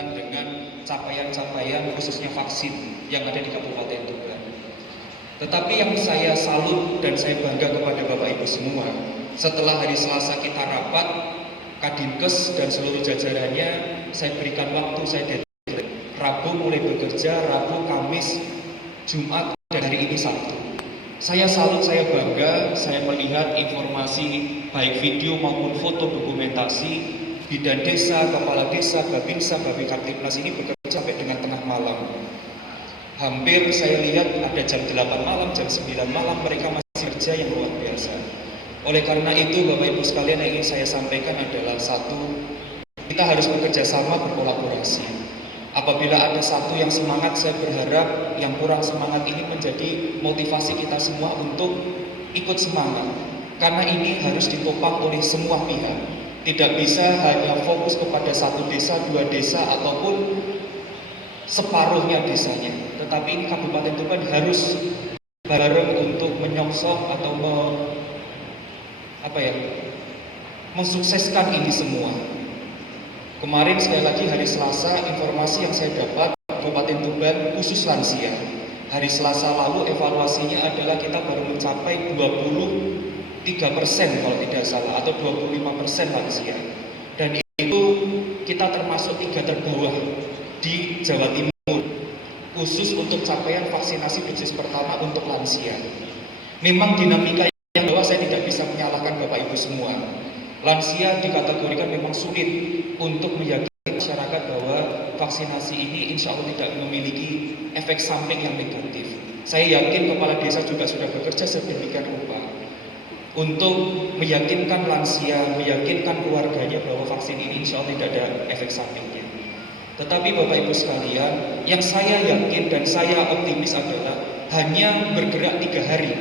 berkaitan dengan capaian-capaian khususnya vaksin yang ada di Kabupaten Tuban. Tetapi yang saya salut dan saya bangga kepada Bapak Ibu semua, setelah hari Selasa kita rapat, Kadinkes dan seluruh jajarannya saya berikan waktu, saya deadline. Rabu mulai bekerja, Rabu, Kamis, Jumat, dan hari ini Sabtu. Saya salut, saya bangga, saya melihat informasi baik video maupun foto dokumentasi bidan desa, kepala desa, babinsa, babinkamtibnas ini bekerja sampai dengan tengah malam. Hampir saya lihat ada jam 8 malam, jam 9 malam mereka masih kerja yang luar biasa. Oleh karena itu Bapak Ibu sekalian, yang ingin saya sampaikan adalah satu, kita harus bekerja sama, berkolaborasi. Apabila ada satu yang semangat, saya berharap yang kurang semangat ini menjadi motivasi kita semua untuk ikut semangat. Karena ini harus ditopang oleh semua pihak. Tidak bisa hanya fokus kepada satu desa, dua desa, ataupun separuhnya desanya. Tetapi ini Kabupaten Tuban harus bareng untuk menyongsong atau mensukseskan ini semua. Kemarin sekali lagi hari Selasa, informasi yang saya dapat Kabupaten Tuban khusus lansia. Hari Selasa lalu evaluasinya adalah kita baru mencapai 23% kalau tidak salah, atau 25% lansia. Dan itu kita termasuk 3 terbawah di Jawa Timur khusus untuk capaian vaksinasi dosis pertama untuk lansia. Memang dinamika yang bawah saya tidak bisa menyalahkan Bapak Ibu semua. Lansia dikategorikan memang sulit untuk meyakinkan masyarakat bahwa vaksinasi ini insya Allah tidak memiliki efek samping yang negatif. Saya yakin kepala desa juga sudah bekerja sedemikian rupa untuk meyakinkan lansia, meyakinkan keluarganya bahwa vaksin ini insya Allah tidak ada efek sampingnya. Tetapi Bapak Ibu sekalian, yang saya yakin dan saya optimis adalah hanya bergerak 3 hari.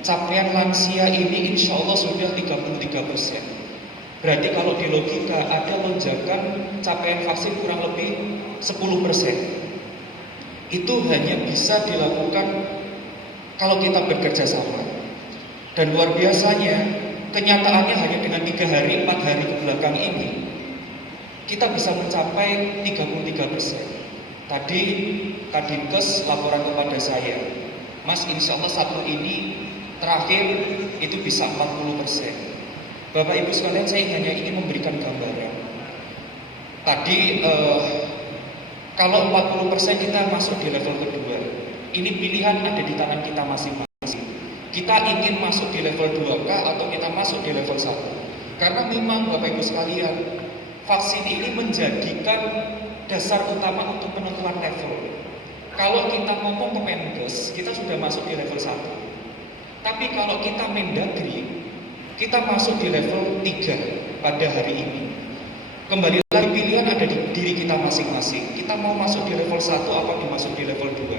Capaian lansia ini insya Allah sudah 33%. Berarti kalau di logika ada lonjakan capaian vaksin kurang lebih 10%. Itu hanya bisa dilakukan kalau kita bekerja sama. Dan luar biasanya, kenyataannya hanya dengan 3 hari, 4 hari ke belakang ini, kita bisa mencapai 33%. Tadi Kadinkes laporan kepada saya, Mas insya Allah Sabtu ini terakhir itu bisa 40%. Bapak Ibu sekalian, saya hanya ingin memberikan gambaran. Tadi kalau 40% kita masuk di level kedua, ini pilihan ada di tangan kita masing-masing. Kita ingin masuk di level 2K atau kita masuk di level 1. Karena memang Bapak Ibu sekalian, vaksin ini menjadikan dasar utama untuk penentuan level. Kalau kita ngomong ke Menkes, kita sudah masuk di level 1. Tapi kalau kita Mendagri, kita masuk di level 3 pada hari ini. Kembali lagi pilihan ada di diri kita masing-masing. Kita mau masuk di level 1 atau masuk di level 2.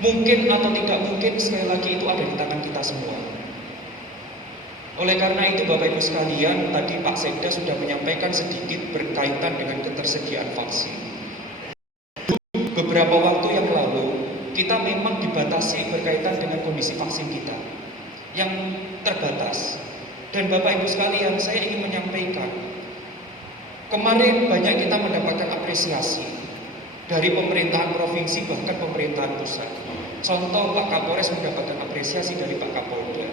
Mungkin atau tidak mungkin, sekali lagi itu ada di tangan kita semua. Oleh karena itu Bapak Ibu sekalian, tadi Pak Sekda sudah menyampaikan sedikit berkaitan dengan ketersediaan vaksin. Beberapa waktu yang lalu, kita memang dibatasi berkaitan dengan kondisi vaksin kita yang terbatas. Dan Bapak Ibu sekalian, saya ingin menyampaikan, kemarin banyak kita mendapatkan apresiasi dari pemerintahan provinsi bahkan pemerintahan pusat. Contoh, Pak Kapolres mendapatkan apresiasi dari Pak Kapolda,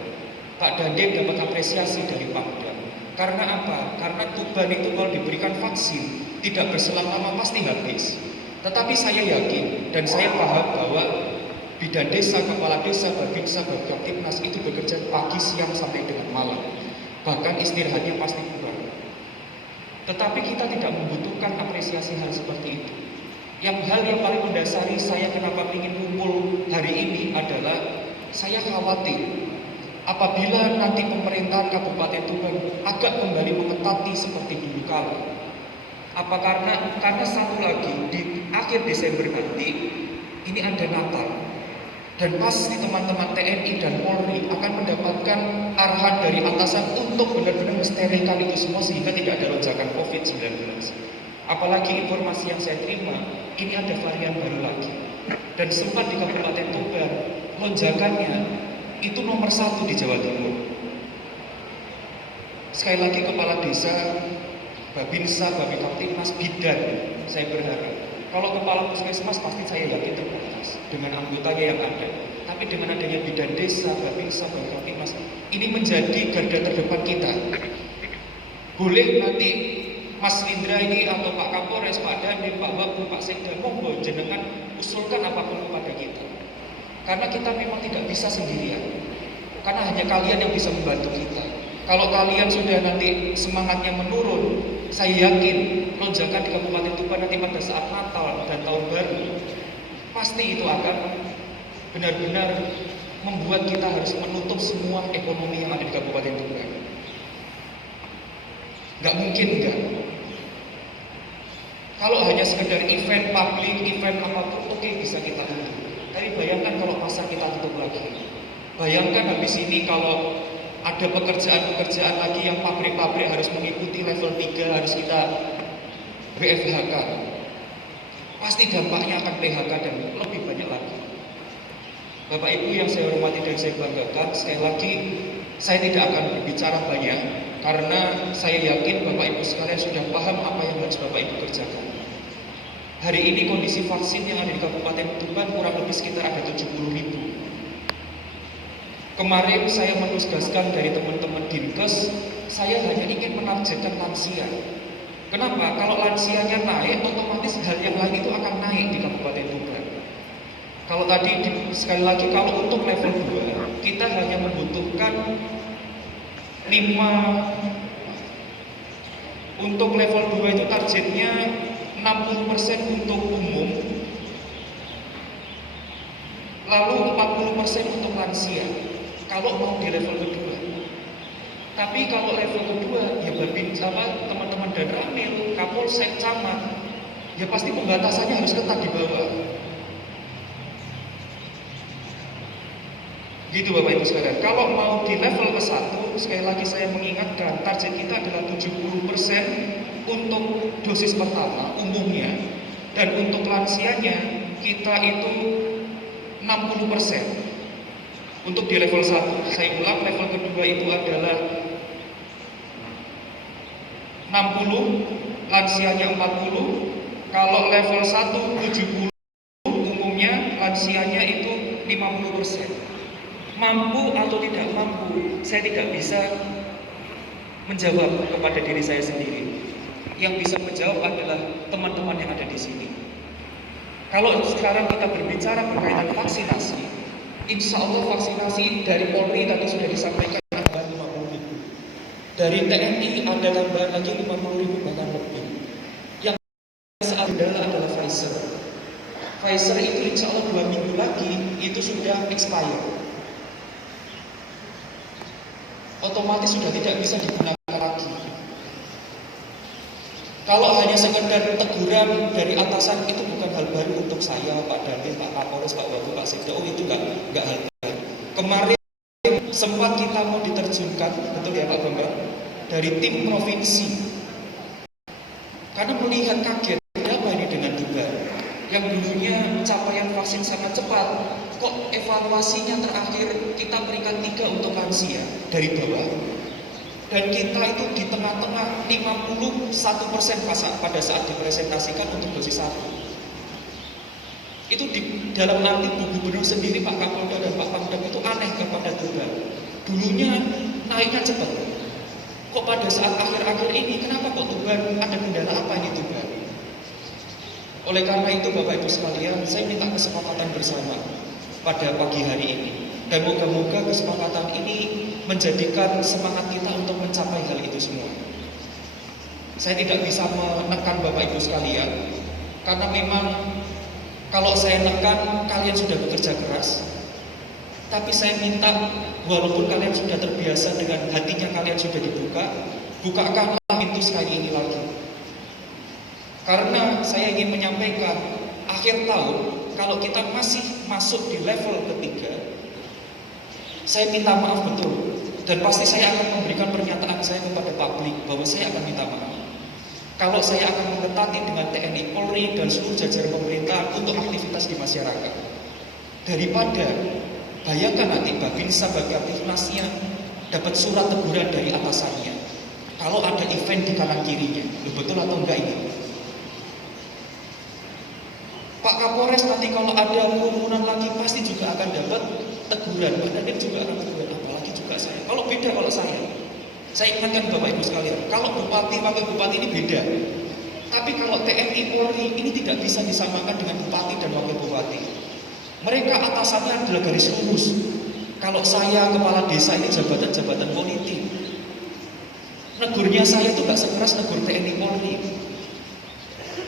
Pak Dandim dapat apresiasi dari Pamda. Karena apa? Karena Tuban itu kalau diberikan vaksin tidak berselang lama pasti habis. Tetapi saya yakin dan saya paham bahwa bidan desa, kepala desa, babinsa, babinkamtibnas itu bekerja pagi, siang sampai dengan malam. Bahkan istirahatnya pasti kurang. Tetapi kita tidak membutuhkan apresiasi hal seperti itu. Hal yang paling mendasari saya kenapa ingin kumpul hari ini adalah saya khawatir apabila nanti pemerintahan Kabupaten Tuban agak kembali mengetati seperti dulu kala. Apa karena satu lagi di akhir Desember nanti ini ada Natal. Dan pasti teman-teman TNI dan Polri akan mendapatkan arahan dari atasan untuk benar-benar mensterilkan itu semua sehingga tidak ada lonjakan COVID-19. Apalagi informasi yang saya terima, ini ada varian baru lagi. Dan sempat di Kabupaten Tuban, lonjakannya itu nomor 1 di Jawa Timur. Sekali lagi Kepala Desa, Babinsa, Babinkamtibnas, Bidan, saya berharap Kalau kepala puskesmas pasti saya yakin terbatas dengan anggotanya yang ada. Tapi dengan adanya bidan desa, Bapinsa, Bapaktimas, ini menjadi garda terdepan kita. Boleh nanti Mas Indra ini atau Pak Kapolres, Pak Dandim, Pak Wabun, Pak Sekda, monggo jenengan usulkan apapun kepada kita. Karena kita memang tidak bisa sendirian. Karena hanya kalian yang bisa membantu kita. Kalau kalian sudah nanti semangatnya menurun, saya yakin lonjakan di Kabupaten Tuban nanti pada saat Natal dan Tahun Baru, pasti itu akan benar-benar membuat kita harus menutup semua ekonomi yang ada di Kabupaten Tuban. Nggak mungkin enggak. Kalau hanya sekedar event publik, event apapun, oke, bisa kita tutup. Tapi bayangkan kalau pasar kita tutup lagi. Bayangkan habis ini kalau ada pekerjaan-pekerjaan lagi yang pabrik-pabrik harus mengikuti level 3, harus kita WFH-kan. Pasti dampaknya akan PHK dan lebih banyak lagi. Bapak Ibu yang saya hormati dan saya banggakan, sekali lagi saya tidak akan berbicara banyak karena saya yakin Bapak Ibu sekalian sudah paham apa yang harus Bapak Ibu kerjakan. Hari ini kondisi vaksin yang ada di Kabupaten Tuban kurang lebih sekitar ada 70.000. Kemarin saya menugaskan dari teman-teman Dinkes, saya hanya ingin menargetkan lansia. Kenapa? Kalau lansianya naik, otomatis hal yang lain itu akan naik di Kabupaten Tuban. Kalau tadi, sekali lagi, kalau untuk level 2, kita hanya membutuhkan 5. Untuk level 2 itu targetnya 60% untuk umum, lalu 40% untuk lansia. Kalau mau di level kedua. Tapi kalau level kedua, ya teman-teman dan Ramil, Kapolsek, Camat, ya pasti pembatasannya harus ketat di bawah. Gitu Bapak Ibu sekalian. Kalau mau di level ke-1, sekali lagi saya mengingatkan, target kita adalah 70% untuk dosis pertama umumnya, dan untuk lansianya kita itu 60%. Untuk di level 1, saya ulang, level kedua itu adalah 60, lansianya 40. Kalau level 1 70, umumnya lansianya itu 50%. Mampu atau tidak mampu, saya tidak bisa menjawab kepada diri saya sendiri. Yang bisa menjawab adalah teman-teman yang ada di sini. Kalau sekarang kita berbicara berkaitan vaksinasi, insya Allah vaksinasi dari Polri tadi sudah disampaikan ada 50.000. Dari TNI ada tambahan lagi 50.000 bahkan lebih. Yang saat adalah Pfizer. Pfizer itu insya Allah 2 minggu lagi itu sudah expired. Otomatis sudah tidak bisa digunakan lagi. Kalau hanya sekedar teguran dari atasan itu bukan hal baru untuk saya, Pak Dandim, Pak Kapolres, Pak Wagub, Pak Sekda. Oh itu nggak hal baru. Kemarin sempat kita mau diterjunkan, betul ya Pak Bambang, dari tim provinsi. Karena melihat kaget, apa ini dengan Tuban? Yang dulunya capaian vaksin sangat cepat, kok evaluasinya terakhir kita peringkat 3 untuk lansia dari bawah. Dan kita itu di tengah-tengah 51% pada saat dipresentasikan untuk dosis 1. Itu di dalam arti Bu Gubernur sendiri, Pak Kapolda dan Pak Pangdam itu aneh kepada Tuban. Dulunya naiknya cepat. Kok pada saat akhir-akhir ini, kenapa kok Tuban ada kendala apa ini Tuban? Oleh karena itu Bapak Ibu sekalian, saya minta kesepakatan bersama pada pagi hari ini. Dan moga-moga kesepakatan ini menjadikan semangat kita untuk mencapai hal itu semua. Saya tidak bisa menekan Bapak Ibu sekalian, karena memang kalau saya nekan, kalian sudah bekerja keras. Tapi saya minta, walaupun kalian sudah terbiasa dengan hatinya kalian sudah dibuka, bukakanlah pintu sekali ini lagi. Karena saya ingin menyampaikan, akhir tahun, kalau kita masih masuk di level ketiga, saya minta maaf betul. Dan pasti saya akan memberikan pernyataan saya kepada publik bahwa saya akan minta maaf. Kalau saya akan mengetati dengan TNI, Polri, dan seluruh jajaran pemerintahan untuk aktivitas di masyarakat. Daripada bayangkan nanti Bapinsa, Bapaktimnasnya dapat surat teguran dari atasannya. Kalau ada event di kanan kirinya, betul atau enggak ini? Pak Kapolres nanti kalau ada kerumunan lagi pasti juga akan dapat teguran. Pak Dandim juga akan teguran, apalagi juga saya. Kalau beda kalau saya ingatkan Bapak Ibu sekalian, kalau bupati, wakil bupati ini beda. Tapi kalau TNI Polri ini tidak bisa disamakan dengan bupati dan wakil bupati. Mereka atasannya adalah garis lurus. Kalau saya kepala desa ini jabatan-jabatan politik. Negurnya saya itu gak sekeras negur TNI Polri.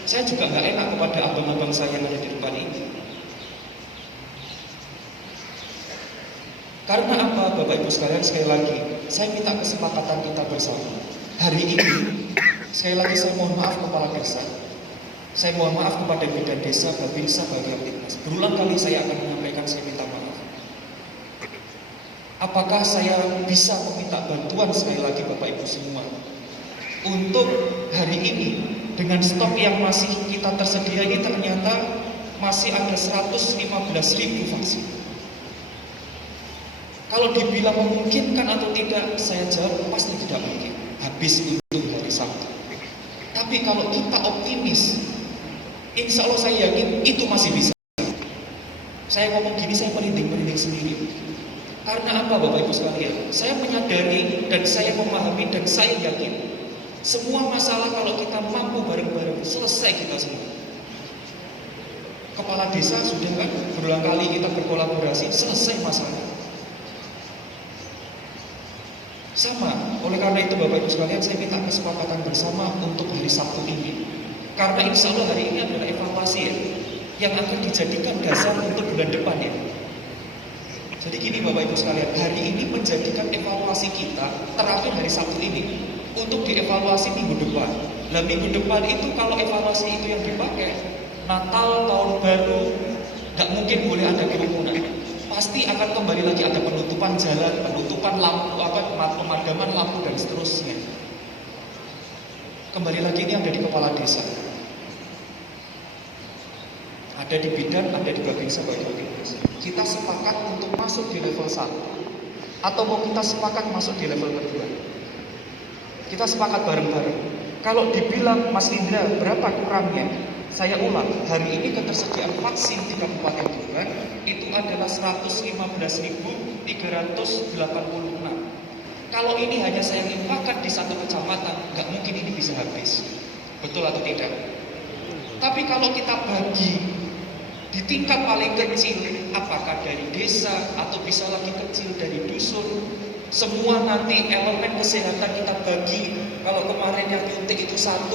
Saya juga gak enak kepada abang-abang saya yang ada di depan ini. Karena apa Bapak Ibu sekalian, sekali lagi saya minta kesepakatan kita bersama. Hari ini sekali lagi saya mohon maaf kepala desa. Saya mohon maaf kepada bidan desa, babinsa, bagian. Berulang kali saya akan menyampaikan saya minta maaf. Apakah saya bisa meminta bantuan sekali lagi Bapak Ibu semua untuk hari ini dengan stok yang masih kita tersedia ini ternyata masih ada 115.000 vaksin. Kalau dibilang memungkinkan atau tidak, saya jawab pasti tidak mungkin. Habis untuk hari Sabtu. Tapi kalau kita optimis, insya Allah saya yakin itu masih bisa. Saya ngomong gini, saya merinding sendiri. Karena apa Bapak Ibu sekalian? Saya menyadari dan saya memahami dan saya yakin semua masalah kalau kita mampu bareng-bareng selesai kita semua. Kepala desa sudah kan berulang kali kita berkolaborasi, selesai masalah. Sama, oleh karena itu Bapak Ibu sekalian saya minta kesepakatan bersama untuk hari Sabtu ini. Karena insya Allah hari ini adalah evaluasi ya, yang akan dijadikan dasar untuk bulan depan ya. Jadi gini Bapak Ibu sekalian, hari ini menjadikan evaluasi kita terakhir hari Sabtu ini untuk dievaluasi minggu depan. Nah minggu depan itu kalau evaluasi itu yang dipakai, Natal, Tahun Baru, nggak mungkin boleh ada kerumunan. Pasti akan kembali lagi ada penutupan jalan, penutupan lampu, pemadaman lampu dan seterusnya. Kembali lagi ini ada di kepala desa, ada di bidan, ada di babinsa, bagian desa. Kita sepakat untuk masuk di level 1 atau mau kita sepakat masuk di level kedua. Kita sepakat bareng-bareng. Kalau dibilang Mas Indra berapa kurangnya, saya ulang, hari ini ketersediaan vaksin di Kabupaten Tuban itu adalah 115.386. Kalau ini hanya saya limpahkan di satu kecamatan, nggak mungkin ini bisa habis. Betul atau tidak? Tapi kalau kita bagi di tingkat paling kecil, apakah dari desa atau bisa lagi kecil dari dusun, semua nanti elemen kesehatan kita bagi. Kalau kemarin yang nyuntik itu 1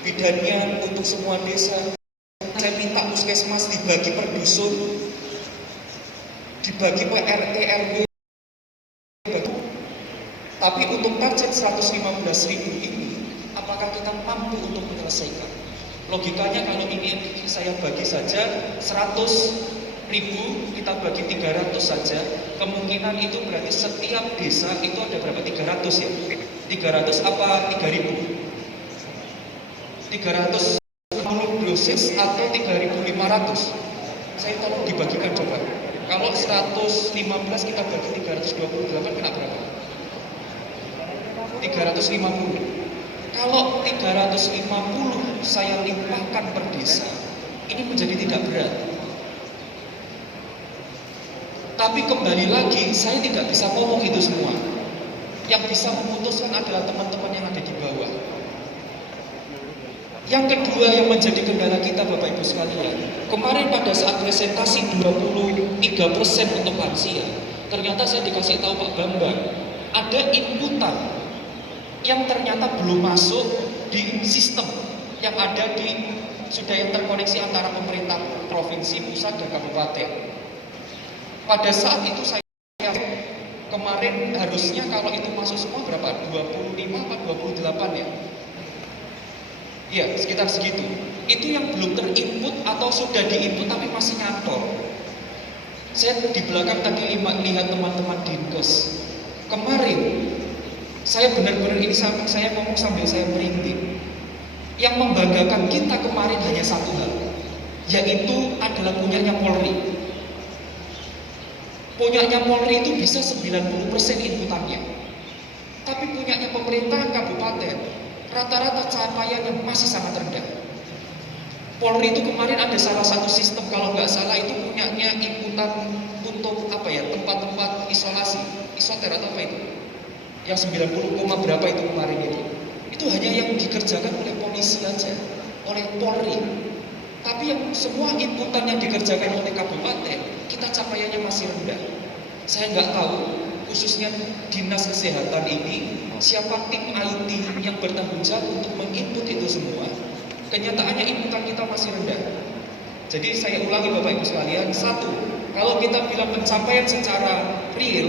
bidannya untuk semua desa, saya minta puskesmas dibagi per dusun, dibagi per RT RW. Tapi untuk target 115.000 ini, apakah kita mampu untuk menyelesaikan? Logikanya kalau ini saya bagi saja 100.000, kita bagi 300 saja, kemungkinan itu berarti setiap desa itu ada berapa? 300 ya? 300 apa 3.000? 300 dosis atau 3.500? Saya tolong dibagikan coba. Kalau 115 kita bagi 328 kena berapa? 350. Kalau 350 saya limpahkan per desa, ini menjadi tidak berat. Tapi kembali lagi, saya tidak bisa ngomong itu semua. Yang bisa memutuskan adalah teman-teman yang ada di bawah. Yang kedua yang menjadi kendala kita Bapak Ibu sekalian, kemarin pada saat presentasi 23% untuk lansia, ternyata saya dikasih tahu Pak Bambang, ada inputan yang ternyata belum masuk di sistem yang ada di sudah yang terkoneksi antara pemerintah provinsi, pusat dan kabupaten. Pada saat itu saya kemarin harusnya kalau itu masuk semua berapa? 25 atau 28 ya? Iya, sekitar segitu. Itu yang belum terinput atau sudah diinput tapi masih nyantol. Saya di belakang tadi lihat teman-teman Dinkes. Kemarin saya benar-benar ini saya ngomong sambil saya merinding. Yang membanggakan kita kemarin hanya satu hal, yaitu adalah punyanya Polri. Punyanya Polri itu bisa 90% inputannya. Tapi punyanya pemerintah kabupaten, rata-rata capaiannya masih sangat rendah. Polri itu kemarin ada salah satu sistem, kalau nggak salah itu punyanya inputan untuk apa ya, tempat-tempat isolasi, isoter atau apa itu, yang 90, berapa itu kemarin itu hanya yang dikerjakan oleh polisi aja, oleh Polri. Tapi yang semua inputan yang dikerjakan oleh kabupaten, kita capaiannya masih rendah. Saya nggak tahu, khususnya dinas kesehatan ini, siapa tim IT yang bertanggung jawab untuk menginput itu semua. Kenyataannya inputan kita masih rendah. Jadi saya ulangi Bapak Ibu sekalian, satu, kalau kita bilang pencapaian secara real,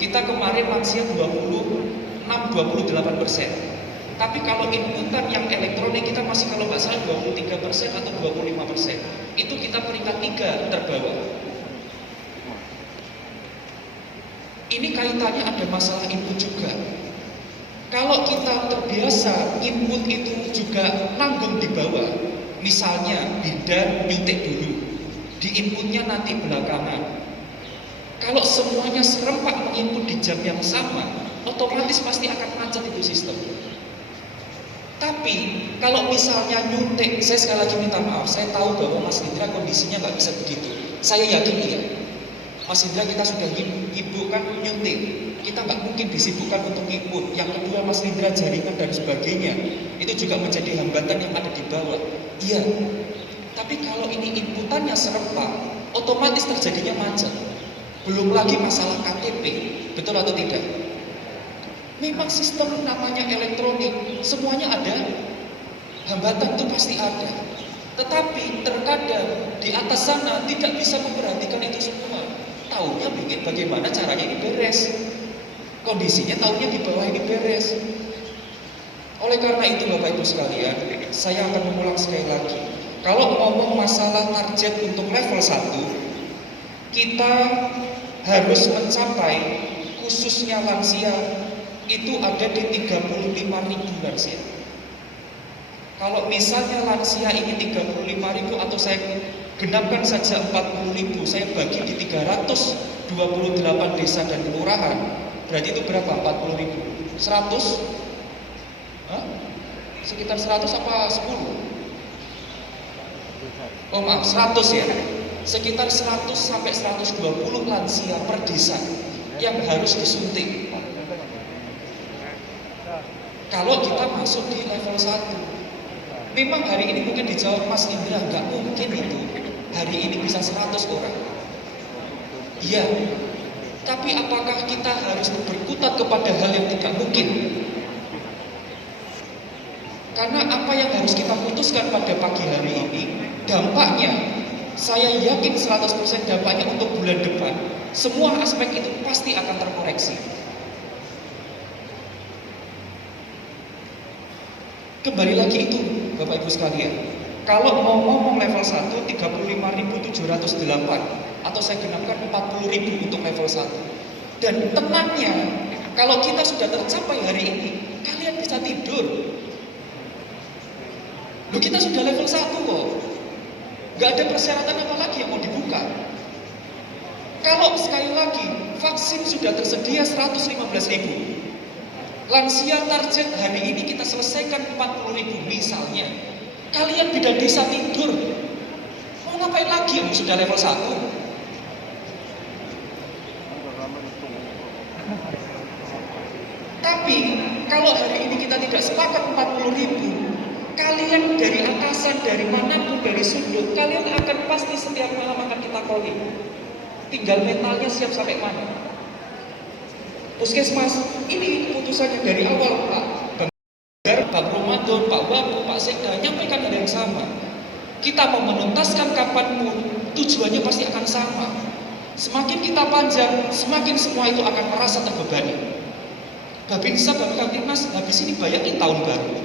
kita kemarin lansia 26-28%. Tapi kalau inputan yang elektronik kita masih kalau nggak salah 23% atau 25%. Itu kita peringkat 3 terbawah. Ini kaitannya ada masalah input juga. Kalau kita terbiasa input itu juga nanggung di bawah, misalnya bidan nyuntik dulu, di inputnya nanti belakangan. Kalau semuanya serempak menginput di jam yang sama, otomatis pasti akan macet itu sistem. Tapi kalau misalnya nyuntik, saya sekali lagi minta maaf, saya tahu bahwa Mas Indra kondisinya nggak bisa begitu. Saya yakin iya. Mas Indra kita sudah ibu kan nyuntik, kita nggak mungkin disibukkan untuk input. Yang kedua Mas Indra jaringan dan sebagainya, itu juga menjadi hambatan yang ada di bawah. Iya. Tapi kalau ini inputannya serempak, otomatis terjadinya macet. Belum lagi masalah KTP, betul atau tidak? Memang sistem namanya elektronik, semuanya ada, hambatan itu pasti ada. Tetapi terkadang di atas sana tidak bisa memperhatikan itu semua. Taunya bikin bagaimana caranya ini beres. Kondisinya taunya di bawah ini beres. Oleh karena itu Bapak Ibu sekalian, saya akan mengulang sekali lagi. Kalau ngomong masalah target untuk level 1, kita harus mencapai khususnya lansia itu ada di 35.000 lansia. Kalau misalnya lansia ini 35.000 atau saya genapkan saja 40.000, saya bagi di 328 desa dan kelurahan, berarti itu berapa? 40.000? 100? Hah? Sekitar 100 apa 10? Oh maaf, 100 ya. Sekitar 100 sampai 120 lansia per desa yang harus disuntik. Kalau kita masuk di level 1, memang hari ini mungkin dijawab Mas Indra, nggak mungkin itu. Hari ini bisa 100 orang. Iya, tapi apakah kita harus berkutat kepada hal yang tidak mungkin? Karena apa yang harus kita putuskan pada pagi hari ini, dampaknya, saya yakin 100% dampaknya untuk bulan depan, semua aspek itu pasti akan terkoreksi. Kembali lagi itu Bapak Ibu sekalian, kalau mau ngomong level 1 35.708 atau saya genapkan 40.000 untuk level 1. Dan tenangnya, kalau kita sudah tercapai hari ini, kalian bisa tidur. Loh, kita sudah level 1 kok. Gak ada persyaratan apa lagi yang mau dibuka. Kalau sekali lagi vaksin sudah tersedia 115.000, lansia target hari ini kita selesaikan 40.000 misalnya. Kalian bidan desa tidur, mau ngapain lagi yang sudah level 1? Tapi kalau hari ini kita tidak sepakat 40.000, kalian dari atasan, dari manapun, dari sudut, kalian akan pasti setiap malam akan kita calling. Tinggal mentalnya siap sampai mana. Puskesmas, ini keputusannya dari awal Pak Banggar, Pak Ramadan, Pak Wabu, Pak Sekda nyampaikan hal yang sama. Kita mau menuntaskan kapanpun, tujuannya pasti akan sama. Semakin kita panjang, semakin semua itu akan merasa terbebani. Babinsa, Babkamtibnas, habis ini bayangin tahun baru.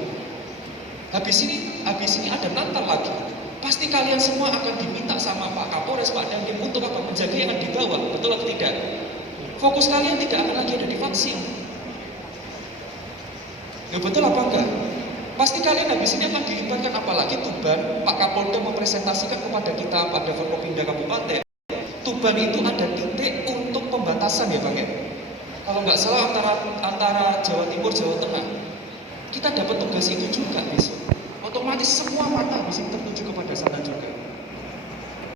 Habis ini ada Natal lagi. Pasti kalian semua akan diminta sama Pak Kapolres, Pak Dandim untuk apa? Menjaga yang di bawah, betul atau tidak? Fokus kalian tidak akan lagi ada di vaksin. Ya betul apa enggak? Pasti kalian habis ini akan dilibatkan, apalagi Tuban, Pak Kapolda mempresentasikan kepada kita pada Forkopimda Kabupaten. Tuban itu ada titik untuk pembatasan ya Bang ya. Kalau nggak salah antara Jawa Timur, Jawa Tengah. Kita dapat tugas itu juga besok. Otomatis otomatis semua mata bisa tertuju kepada sana juga.